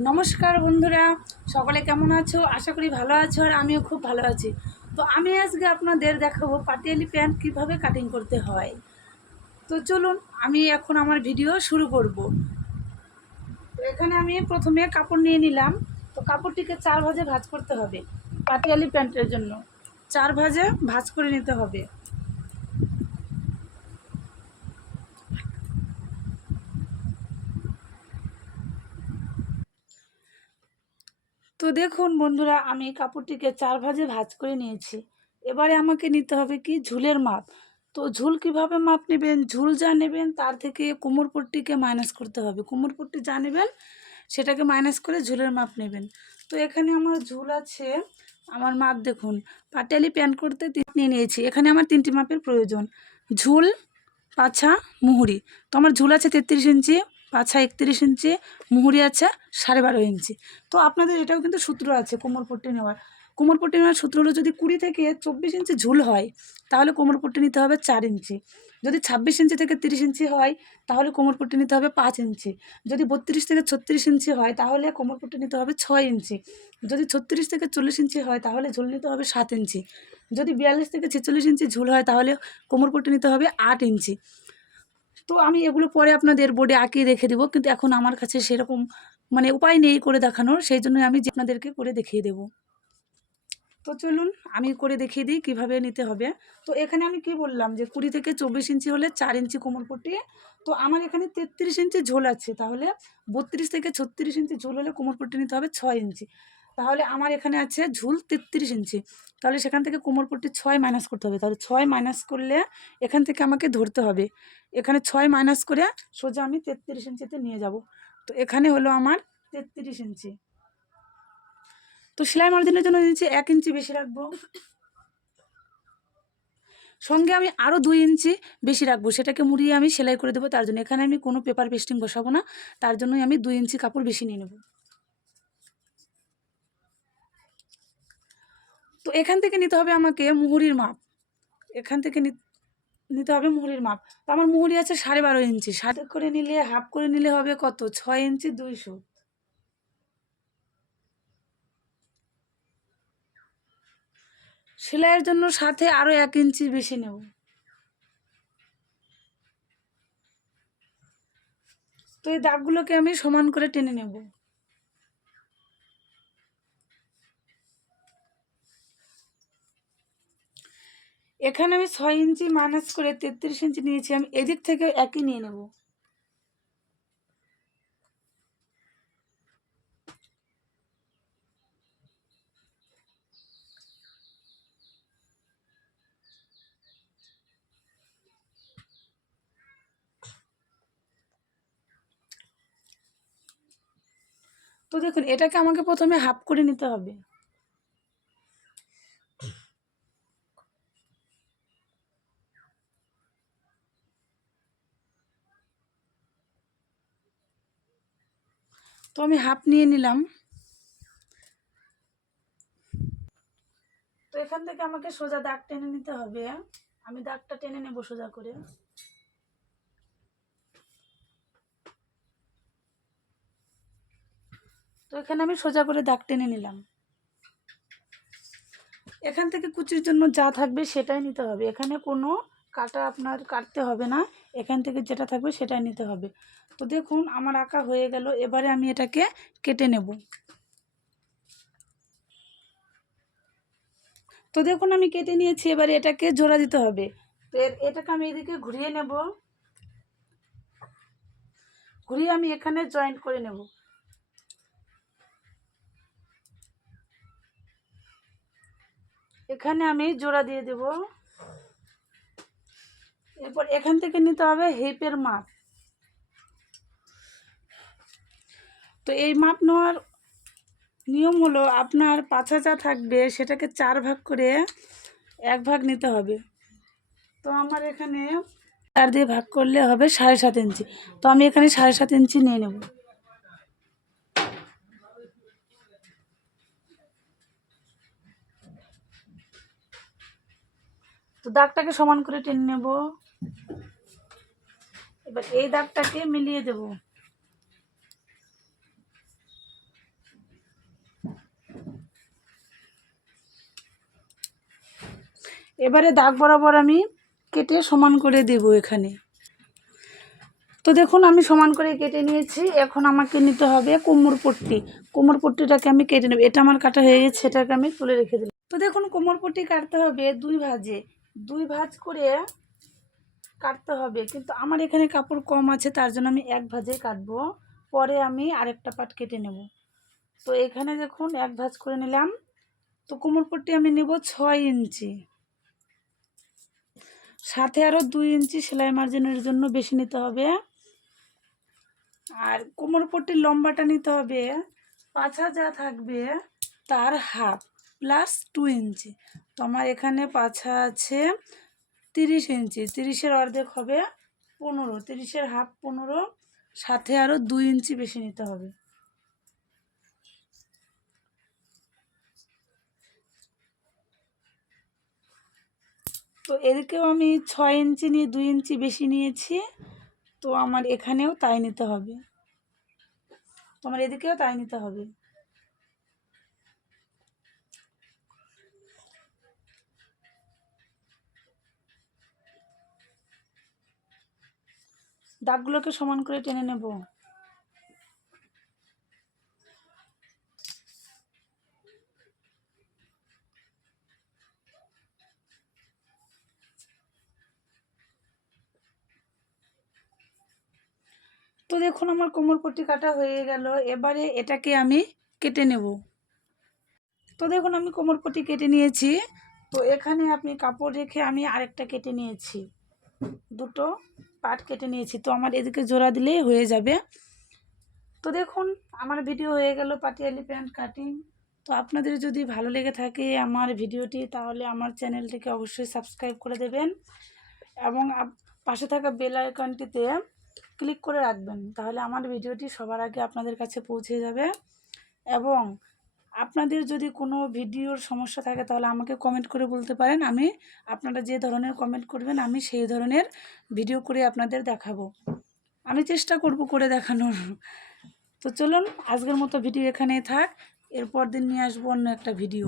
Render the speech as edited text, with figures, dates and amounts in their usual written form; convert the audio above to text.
নমস্কার বন্ধুরা, সকলে কেমন আছো? আশা করি ভালো আছো, আর আমিও খুব ভালো আছি। তো আমি আজকে আপনাদের দেখাবো পাটিয়ালি প্যান্ট কিভাবে কাটিং করতে হয়। তো চলুন আমি এখন আমার ভিডিও শুরু করব। তো এখানে আমি প্রথমে কাপড় নিয়ে নিলাম। তো কাপড়টিকে 4 ভাঁজে ভাঁজ করতে হবে। পাটিয়ালি প্যান্টের জন্য 4 ভাঁজে ভাঁজ করে নিতে হবে। তো দেখুন বন্ধুরা, আমি কাপড়টিকে 4 ভাঁজে ভাঁজ করে নিয়েছি। এবারে আমাকে নিতে হবে কি ঝুলের মাপ। তো ঝুল কিভাবে মাপ নেবেন? ঝুল যা নেবেন তার থেকে কোমরপট্টিকে মাইনাস করতে হবে। কোমরপট্টি যা নেবেন সেটাকে মাইনাস করে ঝুলের মাপ নেবেন। তো এখানে আমার ঝুল আছে, আমার মাপ দেখুন। পাটিয়ালি প্যান্ট করতে নিয়ে নিয়েছি। এখানে আমার 3টি মাপের প্রয়োজন: ঝুল, পাছা, মুহুরি। তো আমার ঝুল আছে 33 ইঞ্চি, পাছা 31 ইঞ্চি, মুহুরি আছে 12.5 ইঞ্চি। তো আপনাদের এটাও কিন্তু সূত্র আছে কোমরপট্টি নেওয়ার। কোমরপট্টি নেওয়ার সূত্র হলো, যদি 20 থেকে 24 ইঞ্চি ঝুল হয় তাহলে কোমরপট্টি নিতে হবে 4 ইঞ্চি। যদি 26 ইঞ্চি থেকে 30 ইঞ্চি হয় তাহলে কোমরপট্টি নিতে হবে 5 ইঞ্চি। যদি 32 থেকে 36 ইঞ্চি হয় তাহলে কোমরপট্টি নিতে হবে 6 ইঞ্চি। যদি 36 থেকে 40 ইঞ্চি হয় তাহলে ঝুল নিতে হবে 7 ইঞ্চি। যদি 42 থেকে 46 ইঞ্চি ঝুল হয় তাহলে কোমরপট্টি নিতে হবে 8 ইঞ্চি। তো আমি এগুলো পরে আপনাদের বোর্ডে আঁকিয়ে রেখে দেবো, কিন্তু এখন আমার কাছে সেরকম উপায় নেই করে দেখানোর, সেই জন্য আমি আপনাদেরকে করে দেখিয়ে দেব। তো চলুন আমি করে দেখিয়ে দিই কীভাবে নিতে হবে। তো এখানে আমি কি বললাম যে 20 থেকে 24 ইঞ্চি হলে 4 ইঞ্চি কোমরপট্টি। তো আমার এখানে 33 ইঞ্চি ঝোল আছে, তাহলে 32 থেকে 36 ইঞ্চি ঝোল হলে কোমরপট্টি নিতে হবে 6 ইঞ্চি। তাহলে আমার এখানে আছে ঝুল 33 ইঞ্চি, তাহলে সেখান থেকে কোমরপট্টি 6 মাইনাস করতে হবে। তাহলে 6 মাইনাস করলে এখান থেকে আমাকে ধরতে হবে, এখানে 6 মাইনাস করে সোজা আমি 33 ইঞ্চিতে নিয়ে যাব। তো এখানে হলো আমার 33 ইঞ্চি। তো সেলাই মার্জিনের জন্য নিচে 1 ইঞ্চি বেশি রাখবো, সঙ্গে আমি আরও 2 ইঞ্চি বেশি রাখবো, সেটাকে মুড়িয়ে আমি সেলাই করে দেবো। তার জন্য এখানে আমি কোনো পেপার পেস্টিং বসাবো না, তার জন্যই আমি 2 ইঞ্চি কাপড় বেশি নিয়ে নেব। তো এখান থেকে নিতে হবে আমাকে মুহুরির মাপ। এখান থেকে নিতে হবে মুহুরির মাপ। তো আমার মুহুরি আছে 12.5 ইঞ্চি। 7 করে নিলে, হাফ করে নিলে হবে কত? 6 ইঞ্চি 200। সেলাইয়ের জন্য সাথে আরও 1 ইঞ্চি বেশি নেব। তো এই দাগগুলোকে আমি সমান করে টেনে নেব। এখানে আমি 6 ইঞ্চি মাইনাস করে 33 ইঞ্চি নিয়েছি, আমি এদিক থেকে একই নিয়ে নেব। তো দেখুন, এটাকে আমাকে প্রথমে হাফ করে নিতে হবে। তো আমি হাফ নিয়ে নিলাম। তো এখান থেকে আমাকে সোজা দাগ টেনে নিতে হবে। আমি দাগটা টেনে নেব সোজা করে। তো এখানে আমি সোজা করে দাগ টেনে নিলাম। এখান থেকে কুচির জন্য যা থাকবে সেটাই নিতে হবে, এখানে কোনো কাটা আপনার কাটতে হবে না, এখান থেকে যেটা থাকবে সেটাই নিতে হবে। তো দেখুন আমার আঁকা হয়ে গেল, এবারে আমি এটাকে কেটে নেব। তো দেখুন আমি কেটে নিয়েছি, এবারে এটাকে জোড়া দিতে হবে। তো এটাকে আমি এদিকে ঘুরিয়ে নেব, ঘুরিয়ে আমি এখানে জয়েন্ট করে নেব। এখানে আমি জোড়া দিয়ে দেব। এরপর এখান থেকে নিতে হবে হিপের মাপ। তো এই মাপ নেওয়ার নিয়ম হলো, আপনার পাছা যা থাকবে সেটাকে 4 ভাগ করে 1 ভাগ নিতে হবে। তো আমার এখানে 4 দিয়ে ভাগ করলে হবে 7.5 ইঞ্চি। তো আমি এখানে 7.5 ইঞ্চি নিয়ে নেব। তো দাগটাকে সমান করে টেনে নেব। এবার এই দাগটাকে মিলিয়ে দেব। এবারে দাগ বরাবর আমি কেটে সমান করে দেব এখানে। তো দেখুন আমি সমান করে কেটে নিয়েছি। এখন আমাকে নিতে হবে কোমর পট্টি। কোমর পট্টিটাকে আমি কেটে নেব। এটা আমার কাটা হয়ে গেছে, সেটাকে আমি তুলে রেখে দিলাম। তো দেখুন কোমর পট্টি কাটতে হবে 2 ভাঁজে, 2 ভাঁজ করে কাটতে হবে। কিন্তু আমার এখানে কাপড় কম আছে, তার জন্য আমি 1 ভাঁজে কাটবো। পরে আমি আরেকটা পাট কেটে নেব। তো এখানে দেখুন 1 ভাঁজ করে নিলাম। তো কোমর পট্টি আমি নেব 6 ইঞ্চি, সাথে আরও 2 ইঞ্চি সেলাই মার্জিনের জন্য বেশি নিতে হবে। আর কোমর পট্টির লম্বাটা নিতে হবে পাছা যা থাকবে তার হাফ প্লাস 2 ইঞ্চি। তো আমার এখানে পাছা আছে 30 ইঞ্চি, 30-এর অর্ধেক হবে 15, 30-এর হাফ 15, সাথে আরও 2 ইঞ্চি বেশি নিতে হবে। তো এদিকেও আমি 6 ইঞ্চি নিয়ে 2 ইঞ্চি বেশি নিয়েছি। তো আমার এখানেও তাই নিতে হবে, তো আমার এদিকেও তাই নিতে হবে। দাগগুলোকে সমান করে টেনে নেব। তো দেখুন আমার কোমর পট্টি কাটা হয়ে গেল। এবারে এটাকে আমি কেটে নেব। তো দেখুন আমি কোমর পট্টি কেটে নিয়েছি। তো এখানে আপনি কাপড় রেখে আমি আরেকটা কেটে নিয়েছি, দুটো পাট কেটে নিয়েছি। তো আমার এদিকে জোড়া দিলেই হয়ে যাবে। তো দেখুন আমার ভিডিও হয়ে গেল পাটিয়ালি প্যান্ট কাটিং। তো আপনাদের যদি ভালো লেগে থাকে আমার ভিডিওটি, তাহলে আমার চ্যানেলটিকে অবশ্যই সাবস্ক্রাইব করে দেবেন এবং পাশে থাকা বেল আইকনটিতে ক্লিক করে রাখবেন, তাহলে আমার ভিডিওটি সবার আগে আপনাদের কাছে পৌঁছে যাবে। এবং আপনাদের যদি কোনো ভিডিওর সমস্যা থাকে তাহলে আমাকে কমেন্ট করে বলতে পারেন। আমি আপনারা যে ধরনের কমেন্ট করবেন আমি সেই ধরনের ভিডিও করে আপনাদের দেখাবো, আমি চেষ্টা করব করে দেখানোর। তো চলুন আজকের মতো ভিডিও এখানেই থাক, এরপর দিন নিয়ে আসবো অন্য একটা ভিডিও।